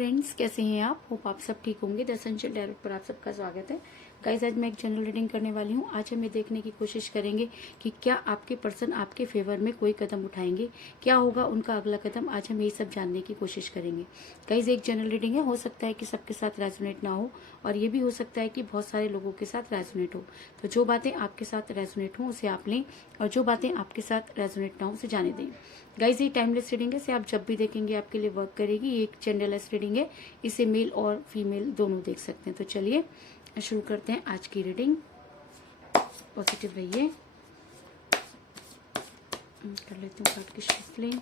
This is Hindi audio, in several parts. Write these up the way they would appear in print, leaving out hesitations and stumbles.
फ्रेंड्स, कैसे हैं आप? होप आप सब ठीक होंगे। द एसेंशियल टैरोट पर आप सबका स्वागत है। गाइज, आज मैं एक जनरल रीडिंग करने वाली हूँ। आज हम ये देखने की कोशिश करेंगे कि क्या आपके पर्सन आपके फेवर में कोई कदम उठाएंगे, क्या होगा उनका अगला कदम। आज हम यही सब जानने की कोशिश करेंगे। गाइज, एक जनरल रीडिंग है, हो सकता है कि सबके साथ रेजोनेट ना हो, और ये भी हो सकता है कि बहुत सारे लोगों के साथ रेजोनेट हो। तो जो बातें आपके साथ रेजोनेट हो उसे आप लें, और जो बातें आपके साथ रेजोनेट ना हो उसे जाने दें। गाइज, ये टाइमलेस रीडिंग है, इसे आप जब भी देखेंगे आपके लिए वर्क करेगी। ये एक जेंडरलेस रीडिंग है, इसे मेल और फीमेल दोनों देख सकते हैं। तो चलिए शुरू करते हैं आज की रीडिंग। पॉजिटिव रहिए। कर लेती हूँ कार्ड की शफलिंग।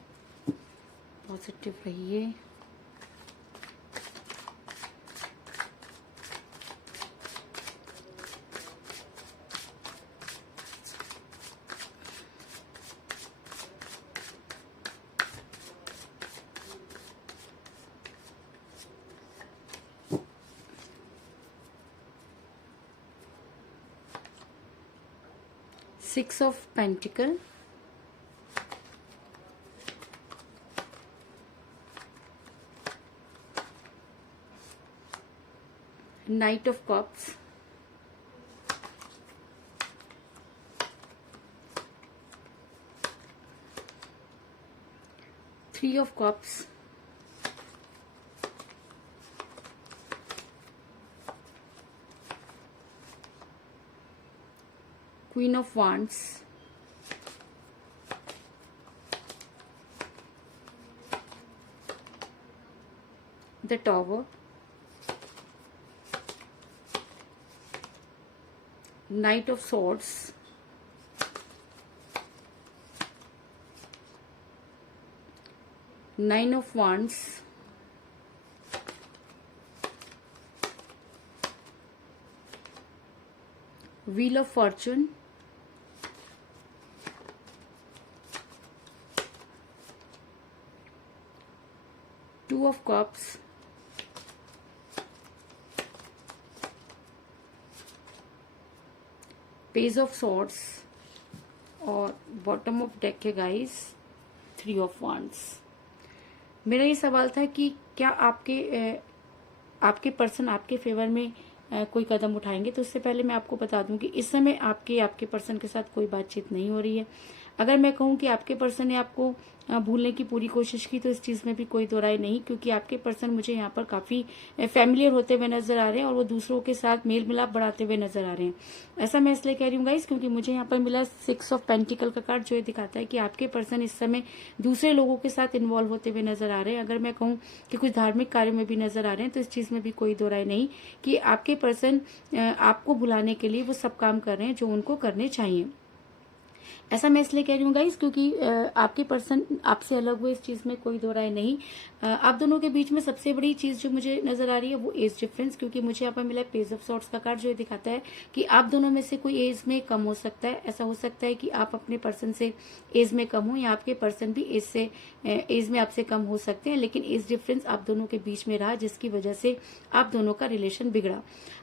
पॉजिटिव रहिए। Six of Pentacle, Knight of Cups, Three of Cups, Queen of Wands, the Tower, Knight of Swords, Nine of Wands, Wheel of Fortune, Two of Cups, Page of Swords, और बॉटम ऑफ डेक है गाइस थ्री ऑफ वांड्स। मेरा ये सवाल था कि क्या आपके पर्सन आपके फेवर में कोई कदम उठाएंगे। तो उससे पहले मैं आपको बता दूं कि इस समय आपके पर्सन के साथ कोई बातचीत नहीं हो रही है। अगर मैं कहूं कि आपके पर्सन ने आपको भूलने की पूरी कोशिश की, तो इस चीज में भी कोई दो राय नहीं, क्योंकि आपके पर्सन मुझे यहाँ पर काफी फैमिलियर होते हुए नजर आ रहे हैं, और वो दूसरों के साथ मेल मिलाप बढ़ाते हुए नजर आ रहे हैं। ऐसा मैं इसलिए कह रही हूँ गाइस, क्योंकि मुझे यहाँ पर मिला सिक्स ऑफ पेंटिकल का कार्ड, जो ये दिखाता है कि आपके पर्सन इस समय दूसरे लोगों के साथ इन्वॉल्व होते हुए नजर आ रहे हैं। अगर मैं कहूँ कि कुछ धार्मिक कार्यों में भी नजर आ रहे हैं, तो इस चीज में भी कोई दो राय नहीं कि आपके पर्सन आपको भुलाने के लिए वो सब काम कर रहे हैं जो उनको करने चाहिए। ऐसा मैं इसलिए कह रही हूँ गाइस, क्योंकि आपके पर्सन आपसे अलग हुए, इस चीज में कोई दो राय नहीं। आप दोनों के बीच में सबसे बड़ी चीज जो मुझे नजर आ रही है वो एज डिफरेंस, क्योंकि मुझे यहाँ पर मिला पेज ऑफ सॉर्ट्स का कार्ड, जो दिखाता है कि आप दोनों में से कोई एज में कम हो सकता है। ऐसा हो सकता है कि आप अपने पर्सन से एज में कम हो, या आपके पर्सन भी एज में आपसे कम हो सकते हैं, लेकिन एज डिफरेंस आप दोनों के बीच में रहा, जिसकी वजह से आप दोनों का रिलेशन बिगड़ा।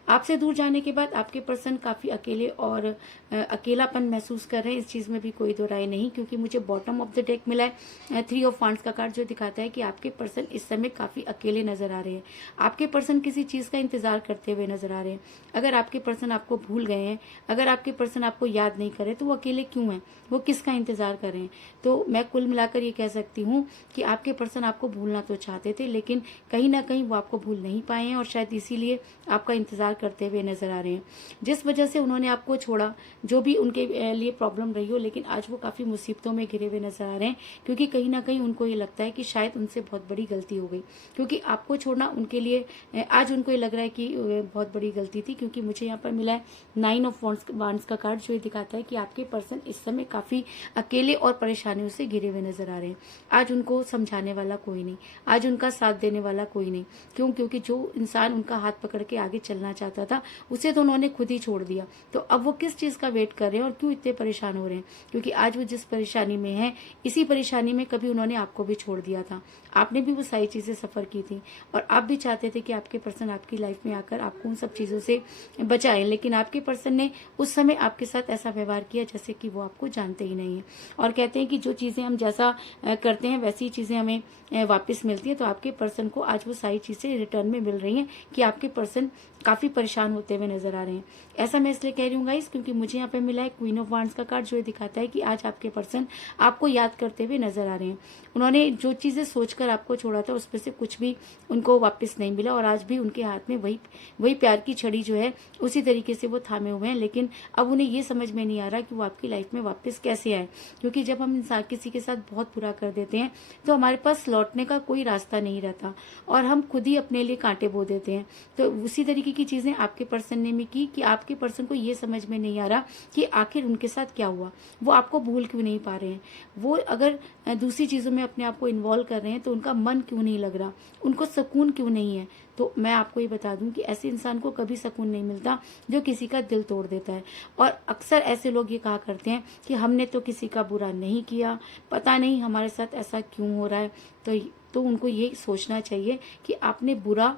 आपसे दूर जाने के बाद आपके पर्सन काफी अकेले और अकेलापन महसूस कर रहे हैं। इस चीज में भी कोई दो राय नहीं, क्योंकि मुझे बॉटम ऑफ द डेक मिला है थ्री ऑफ वांड्स का कार्ड, जो दिखाता है कि आपके पर्सन इस समय काफी अकेले नजर आ रहे हैं। आपके पर्सन किसी चीज का इंतजार करते हुए नजर आ रहे हैं। अगर आपके पर्सन आपको भूल गए हैं, अगर आपके पर्सन आपको याद नहीं करे, तो वो अकेले क्यों हैं, वो किसका इंतजार कर रहे हैं। तो मैं कुल मिलाकर ये कह सकती हूँ कि आपके पर्सन आपको भूलना तो चाहते थे, लेकिन कहीं ना कहीं वो आपको भूल नहीं पाए हैं, और शायद इसीलिए आपका इंतजार करते हुए नजर आ रहे हैं। जिस वजह से उन्होंने आपको छोड़ा, जो भी उनके लिए प्रॉब्लम रही हो, लेकिन आज वो काफी मुसीबतों में घिरे हुए नजर आ रहे हैं, क्योंकि कहीं ना कहीं उनको ये लगता है कि शायद उनसे बहुत बड़ी गलती हो गई, क्योंकि आपको छोड़ना उनके लिए आज उनको ये लग रहा है कि बहुत बड़ी गलती थी। क्योंकि मुझे यहाँ पर मिला है नाइन ऑफ वांड्स का कार्ड, जो ये दिखाता है कि आपके पर्सन इस समय काफी अकेले और परेशानियों से घिरे हुए नजर आ रहे हैं। आज उनको समझाने वाला कोई नहीं, आज उनका साथ देने वाला कोई नहीं। क्यों? क्योंकि जो इंसान उनका हाथ पकड़ के आगे चलना चाहता था, उसे तो उन्होंने खुद ही छोड़ दिया। तो अब वो किस चीज का वेट कर रहे हैं और क्यों इतने परेशान हो रहे हैं? क्योंकि आज वो जिस परेशानी में है, इसी परेशानी में कभी उन्होंने आपको भी छोड़ दिया था। आपने भी वो सारी चीज़ें सफ़र की थी और आप भी चाहते थे कि आपके पर्सन आपकी लाइफ में आकर आपको उन सब चीज़ों से बचाएं, लेकिन आपके पर्सन ने उस समय आपके साथ ऐसा व्यवहार किया जैसे कि वो आपको जानते ही नहीं है। और कहते हैं कि जो चीज़ें हम जैसा करते हैं वैसी चीज़ें हमें वापस मिलती है। तो आपके पर्सन को आज वो सारी चीज़ें रिटर्न में मिल रही हैं कि आपके पर्सन काफ़ी परेशान होते हुए नजर आ रहे हैं। ऐसा मैं इसलिए कह रही हूँ गाइस क्योंकि मुझे यहाँ पे मिला है क्वीन ऑफ वांड्स का कार्ड, जो ये दिखाता है कि आज आपके पर्सन आपको याद करते हुए नजर आ रहे हैं। उन्होंने जो चीज़ें सोचकर आपको छोड़ा था उसमें से कुछ भी उनको वापस नहीं मिला और आज भी उनके हाथ में वही प्यार की छड़ी जो है उसी तरीके से वो थामे हुए हैं। लेकिन अब उन्हें ये समझ में नहीं आ रहा कि वो आपकी लाइफ में वापस कैसे आए, क्योंकि जब हम इंसान किसी के साथ बहुत बुरा कर देते हैं तो हमारे पास लौटने का कोई रास्ता नहीं रहता और हम खुद ही अपने लिए कांटे बो देते हैं। तो उसी तरीके की चीजें आपके पर्सन ने भी की कि आपके पर्सन को ये समझ में नहीं आ रहा कि आखिर उनके साथ क्या हुआ, वो आपको भूल क्यों नहीं पा रहे हैं, वो अगर दूसरी चीजों में अपने आप को इन्वॉल्व कर रहे हैं तो उनका मन क्यों नहीं लग रहा, उनको सुकून क्यों नहीं है। तो मैं आपको ये बता दूं कि ऐसे इंसान को कभी सुकून नहीं मिलता जो किसी का दिल तोड़ देता है। और अक्सर ऐसे लोग ये कहा करते हैं कि हमने तो किसी का बुरा नहीं किया, पता नहीं हमारे साथ ऐसा क्यों हो रहा है। तो उनको ये सोचना चाहिए कि आपने बुरा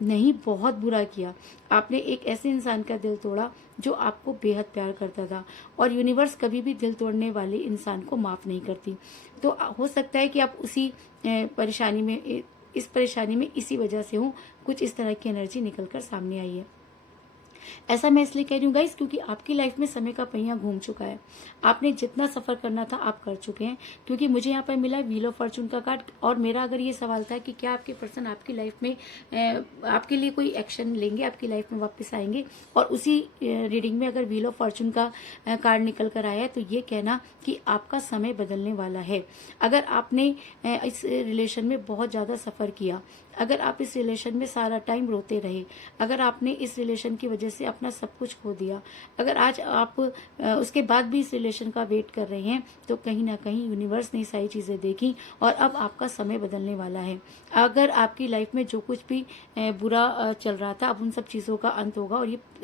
नहीं, बहुत बुरा किया। आपने एक ऐसे इंसान का दिल तोड़ा जो आपको बेहद प्यार करता था और यूनिवर्स कभी भी दिल तोड़ने वाले इंसान को माफ नहीं करती। तो हो सकता है कि आप उसी परेशानी में इस परेशानी में इसी वजह से हो, कुछ इस तरह की एनर्जी निकल कर सामने आई है। ऐसा मैं इसलिए कह रही हूँ गाइस क्योंकि आपकी लाइफ में समय का पहिया घूम चुका है। आपने जितना सफर करना था आप कर चुके हैं। क्योंकि मुझे यहाँ पर मिला व्हील ऑफ फॉर्चून का कार्ड और मेरा अगर ये सवाल था कि क्या आपके पर्सन आपकी लाइफ में आपके लिए कोई एक्शन लेंगे, आपकी लाइफ में वापस आएंगे, और उसी रीडिंग में अगर व्हील ऑफ फॉर्चून का कार्ड निकल कर आया है तो ये कहना कि आपका समय बदलने वाला है। अगर आपने इस रिलेशन में बहुत ज्यादा सफर किया, अगर आप इस रिलेशन में सारा टाइम रोते रहे, अगर आपने इस रिलेशन की वजह से अपना सब कुछ खो दिया, अगर आज आप उसके बाद भी इस रिलेशन का वेट कर रहे हैं, तो कहीं ना कहीं यूनिवर्स ने सारी चीजें देखी और अब आपका समय बदलने वाला है। अगर आपकी लाइफ में जो कुछ भी बुरा चल रहा था, अब उन सब चीजों का अंत होगा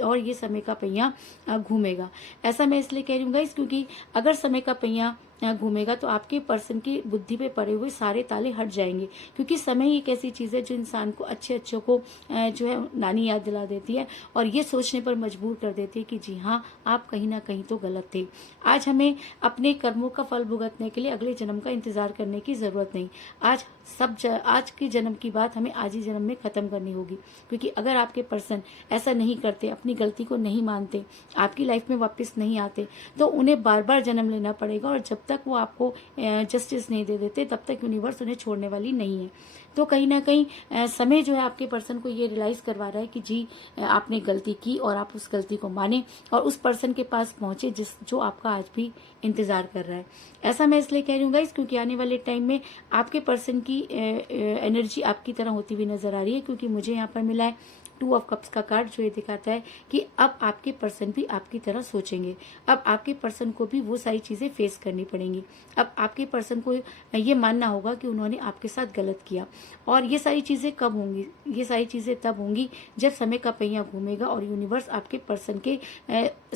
और ये समय का पहिया घूमेगा। ऐसा मैं इसलिए कह रही हूँ गाइस क्योंकि अगर समय का पहिया घूमेगा तो आपके पर्सन की बुद्धि पे पड़े हुए सारे ताले हट जाएंगे। क्योंकि समय ही एक ऐसी चीज है जो इंसान को अच्छे को जो है नानी याद दिला देती है और ये सोचने पर मजबूर कर देती है कि जी हाँ, आप कहीं ना कहीं तो गलत थे। आज हमें अपने कर्मों का फल भुगतने के लिए अगले जन्म का इंतजार करने की जरूरत नहीं। आज के जन्म की बात हमें आज ही जन्म में खत्म करनी होगी। क्योंकि अगर आपके पर्सन ऐसा नहीं करते, अपनी गलती को नहीं मानते, आपकी लाइफ में वापस नहीं आते, तो उन्हें बार बार जन्म लेना पड़ेगा और जब तक वो आपको जस्टिस नहीं दे देते तब तक यूनिवर्स उन्हें छोड़ने वाली नहीं है। तो कहीं ना कहीं समय जो है आपके पर्सन को ये रियलाइज करवा रहा है कि जी आपने गलती की और आप उस गलती को माने और उस पर्सन के पास पहुंचे जो आपका आज भी इंतजार कर रहा है। ऐसा मैं इसलिए कह रही हूँ गाइस क्योंकि आने वाले टाइम में आपके पर्सन की एनर्जी आपकी तरह होती हुई नजर आ रही है। क्योंकि मुझे यहाँ पर मिला है 2 ऑफ कप्स का कार्ड, जो ये दिखाता है कि अब आपके पर्सन भी आपकी तरह सोचेंगे। अब आपके पर्सन को भी वो सारी चीजें फेस करनी पड़ेंगी। अब आपके पर्सन को ये मानना होगा कि उन्होंने आपके साथ गलत किया। और ये सारी चीजें कब होंगी? ये सारी चीजें तब होंगी जब समय का पहिया घूमेगा और यूनिवर्स आपके पर्सन के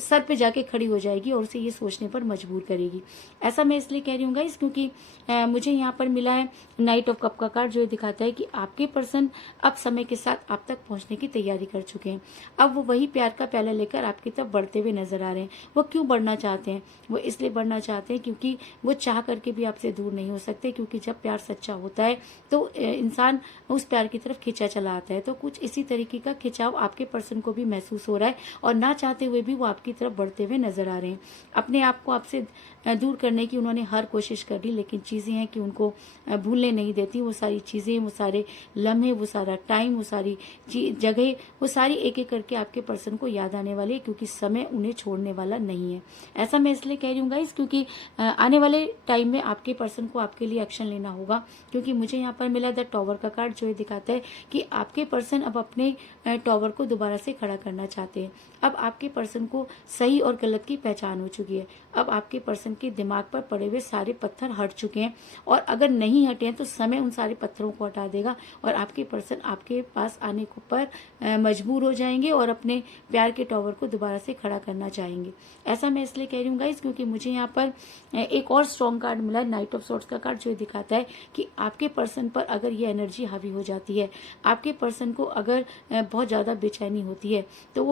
सर पे जाके खड़ी हो जाएगी और उसे ये सोचने पर मजबूर करेगी। ऐसा मैं इसलिए कह रही हूँ गाइस क्योंकि मुझे यहाँ पर मिला है नाइट ऑफ कप का कार्ड, जो दिखाता है कि आपके पर्सन अब समय के साथ आप तक पहुंचने की तैयारी कर चुके हैं। अब वो वही प्यार का प्याला लेकर आपकी तरफ बढ़ते हुए नजर आ रहे हैं। वो क्यों बढ़ना चाहते हैं? वो इसलिए बढ़ना चाहते हैं क्योंकि वो चाह करके भी आपसे दूर नहीं हो सकते। क्योंकि जब प्यार सच्चा होता है तो इंसान उस प्यार की तरफ खिंचा चला आता है। तो कुछ इसी तरीके का खिंचाव आपके पर्सन को भी महसूस हो रहा है और ना चाहते हुए भी वो आपकी तरफ बढ़ते हुए नजर आ रहे हैं। अपने आप को आपसे दूर करने की उन्होंने हर कोशिश कर ली, लेकिन चीजें हैं कि उनको भूलने नहीं देती। वो सारी चीजें, वो सारे लम्हे, वो सारा टाइम, वो सारी जगह, वो सारी एक एक करके आपके पर्सन को याद आने वाली है। क्योंकि समय उन्हें छोड़ने वाला नहीं है। ऐसा मैं इसलिए कह रही हूँ गाइस क्योंकि आने वाले टाइम में आपके पर्सन को आपके लिए एक्शन लेना होगा। क्योंकि मुझे यहाँ पर मिला द टॉवर का कार्ड, जो ये दिखाता है कि आपके पर्सन अब अपने टॉवर को दोबारा से खड़ा करना चाहते हैं। अब आपके पर्सन को सही और गलत की पहचान हो चुकी है। अब आपके पर्सन के दिमाग पर पड़े हुए सारे पत्थर हट चुके हैं और अगर नहीं हटे हैं तो समय उन सारे पत्थरों को हटा देगा और आपके पर्सन आपके पास आने पर मजबूर हो जाएंगे और अपने प्यार के टॉवर को दोबारा से खड़ा करना चाहेंगे। ऐसा मैं इसलिए कह रही हूँ गाइस क्योंकि मुझे यहाँ पर एक और स्ट्रॉन्ग कार्ड मिला है, नाइट ऑफ सोर्ड्स का कार्ड, जो दिखाता है कि आपके पर्सन पर अगर ये एनर्जी हावी हो जाती है, आपके पर्सन को अगर बहुत ज़्यादा बेचैनी होती है, तो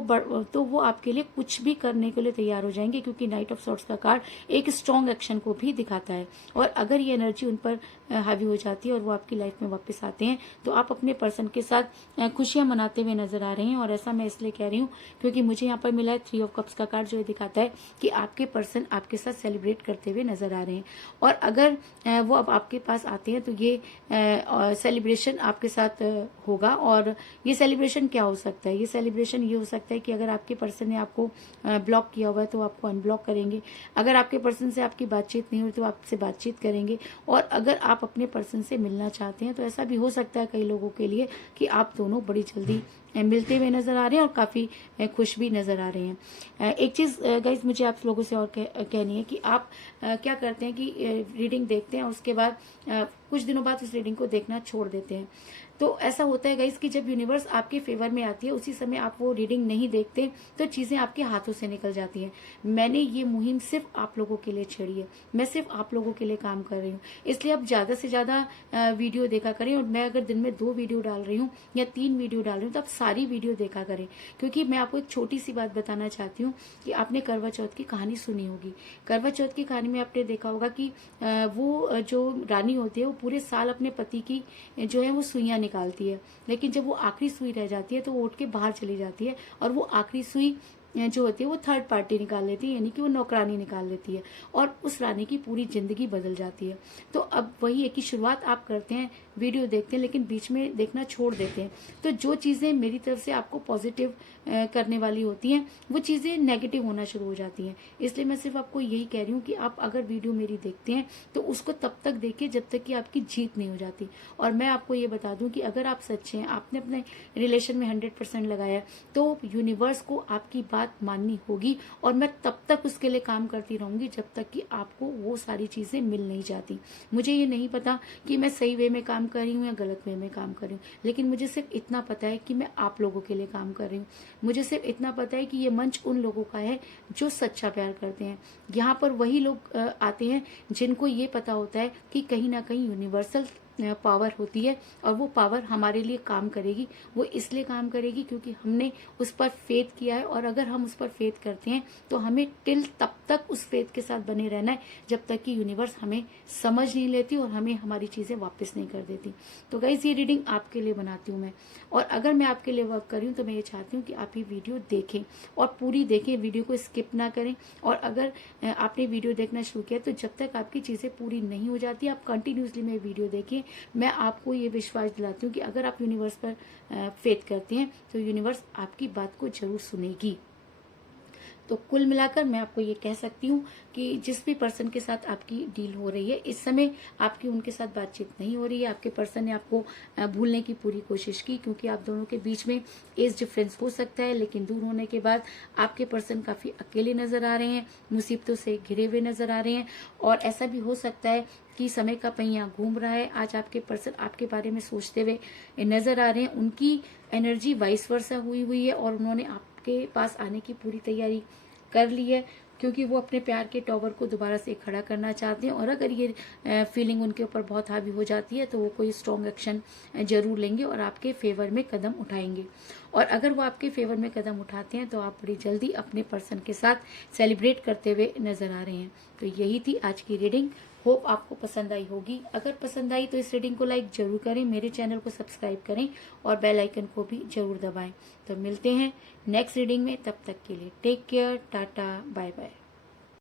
वो आपके लिए कुछ भी करने के लिए तैयार हो जाएंगे, क्योंकि नाइट ऑफ सोर्ड्स का कार्ड एक स्ट्रॉन्ग एक्शन को भी दिखाता है। और अगर ये एनर्जी उन पर हावी हो जाती है और वो आपकी लाइफ में वापस आते हैं, तो आप अपने पर्सन के साथ खुशियां मनाते हुए नजर आ रहे हैं। और ऐसा मैं इसलिए कह रही हूँ क्योंकि मुझे यहाँ पर मिला है 3 ऑफ कप्स का कार्ड, जो दिखाता है कि आपके पर्सन आपके साथ सेलिब्रेट करते हुए नजर आ रहे हैं। और अगर वो अब आपके पास आते हैं तो ये सेलिब्रेशन आपके साथ होगा। और ये सेलिब्रेशन क्या हो सकता है? ये सेलिब्रेशन ये हो सकता है कि अगर आपके पर्सन ने आपको ब्लॉक किया हुआ है तो आपको अनब्लॉक करेंगे, अगर आपके पर्सन से आपकी बातचीत नहीं हुई तो आपसे बातचीत करेंगे, और अगर आप अपने पर्सन से मिलना चाहते हैं तो ऐसा भी हो सकता है कई लोगों के लिए कि आप दोनों बड़ी जल्दी मिलते हुए नजर आ रहे हैं और काफी खुश भी नजर आ रहे हैं। एक चीज गाइस मुझे आप लोगों से और कहनी है कि आप क्या करते हैं कि रीडिंग देखते हैं, उसके बाद कुछ दिनों बाद उस रीडिंग को देखना छोड़ देते हैं। तो ऐसा होता है गाइस कि जब यूनिवर्स आपके फेवर में आती है उसी समय आप वो रीडिंग नहीं देखते तो चीजें आपके हाथों से निकल जाती हैं। मैंने ये मुहिम सिर्फ आप लोगों के लिए छेड़ी है, मैं सिर्फ आप लोगों के लिए काम कर रही हूँ, इसलिए आप ज्यादा से ज्यादा वीडियो देखा करें। और मैं अगर दिन में 2 वीडियो डाल रही हूँ या 3 वीडियो डाल रही हूँ तो आप सारी वीडियो देखा करें, क्योंकि मैं आपको एक छोटी सी बात बताना चाहती हूँ कि आपने करवा चौथ की कहानी सुनी होगी। करवा चौथ की कहानी में आपने देखा होगा कि वो जो रानी होती है वो पूरे साल अपने पति की जो है वो सुइयां निकालती है, लेकिन जब वो आखिरी सुई रह जाती है तो वो उठ के बाहर चली जाती है और वो आखिरी सुई जो होती है वो थर्ड पार्टी निकाल लेती है, यानी कि वो नौकरानी निकाल लेती है और उस रानी की पूरी जिंदगी बदल जाती है। तो अब वही है कि शुरुआत आप करते हैं, वीडियो देखते हैं, लेकिन बीच में देखना छोड़ देते हैं। तो जो चीजें मेरी तरफ से आपको पॉजिटिव करने वाली होती हैं वो चीजें नेगेटिव होना शुरू हो जाती हैं। इसलिए मैं सिर्फ आपको यही कह रही हूँ कि आप अगर वीडियो मेरी देखते हैं तो उसको तब तक देखिए जब तक कि आपकी जीत नहीं हो जाती। और मैं आपको ये बता दूं कि अगर आप सच्चे हैं, आपने अपने रिलेशन में 100% लगाया, तो यूनिवर्स को आपकी बात माननी होगी और मैं तब तक उसके लिए काम करती रहूंगी जब तक कि आपको वो सारी चीजें मिल नहीं जाती। मुझे ये नहीं पता कि मैं सही वे में काम कर रही हूँ या गलत वे में काम कर रही हूँ, लेकिन मुझे सिर्फ इतना पता है कि मैं आप लोगों के लिए काम कर रही हूँ। मुझे सिर्फ इतना पता है कि ये मंच उन लोगों का है जो सच्चा प्यार करते हैं। यहाँ पर वही लोग आते हैं जिनको ये पता होता है कि कहीं ना कहीं यूनिवर्सल पावर होती है और वो पावर हमारे लिए काम करेगी। वो इसलिए काम करेगी क्योंकि हमने उस पर फेथ किया है, और अगर हम उस पर फेथ करते हैं तो हमें टिल तब तक उस फेथ के साथ बने रहना है जब तक कि यूनिवर्स हमें समझ नहीं लेती और हमें हमारी चीजें वापस नहीं कर देती। तो गाइस ये रीडिंग आपके लिए बनाती हूँ मैं, और अगर मैं आपके लिए वर्क कर रही हूँ तो मैं ये चाहती हूँ कि आप ये वीडियो देखें और पूरी देखें, वीडियो को स्किप ना करें। और अगर आपने वीडियो देखना शुरू किया तो जब तक आपकी चीजें पूरी नहीं हो जाती आप कंटिन्यूसली मेरी वीडियो देखिए। मैं आपको ये विश्वास दिलाती हूँ कि अगर आप यूनिवर्स पर फेथ करते हैं तो यूनिवर्स आपकी बात को जरूर सुनेगी। तो कुल मिलाकर मैं आपको ये कह सकती हूँ कि जिस भी पर्सन के साथ आपकी डील हो रही है इस समय आपकी उनके साथ बातचीत नहीं हो रही है। आपके पर्सन ने आपको भूलने की पूरी कोशिश की, क्योंकि आप दोनों के बीच में एज डिफरेंस हो सकता है, लेकिन दूर होने के बाद आपके पर्सन काफी अकेले नजर आ रहे हैं, मुसीबतों से घिरे हुए नजर आ रहे हैं। और ऐसा भी हो सकता है कि समय का पहिया घूम रहा है। आज आपके पर्सन आपके बारे में सोचते हुए नजर आ रहे हैं, उनकी एनर्जी वाइस वर्सा हुई है और उन्होंने आपके पास आने की पूरी तैयारी कर ली है, क्योंकि वो अपने प्यार के टॉवर को दोबारा से खड़ा करना चाहते हैं। और अगर ये फीलिंग उनके ऊपर बहुत हावी हो जाती है तो वो कोई स्ट्रॉन्ग एक्शन जरूर लेंगे और आपके फेवर में कदम उठाएंगे। और अगर वो आपके फेवर में कदम उठाते हैं तो आप बड़ी जल्दी अपने पर्सन के साथ सेलिब्रेट करते हुए नजर आ रहे हैं। तो यही थी आज की रीडिंग, होप आपको पसंद आई होगी। अगर पसंद आई तो इस रीडिंग को लाइक जरूर करें, मेरे चैनल को सब्सक्राइब करें और बेल आइकन को भी जरूर दबाएं। तो मिलते हैं नेक्स्ट रीडिंग में, तब तक के लिए take care, tata, bye bye.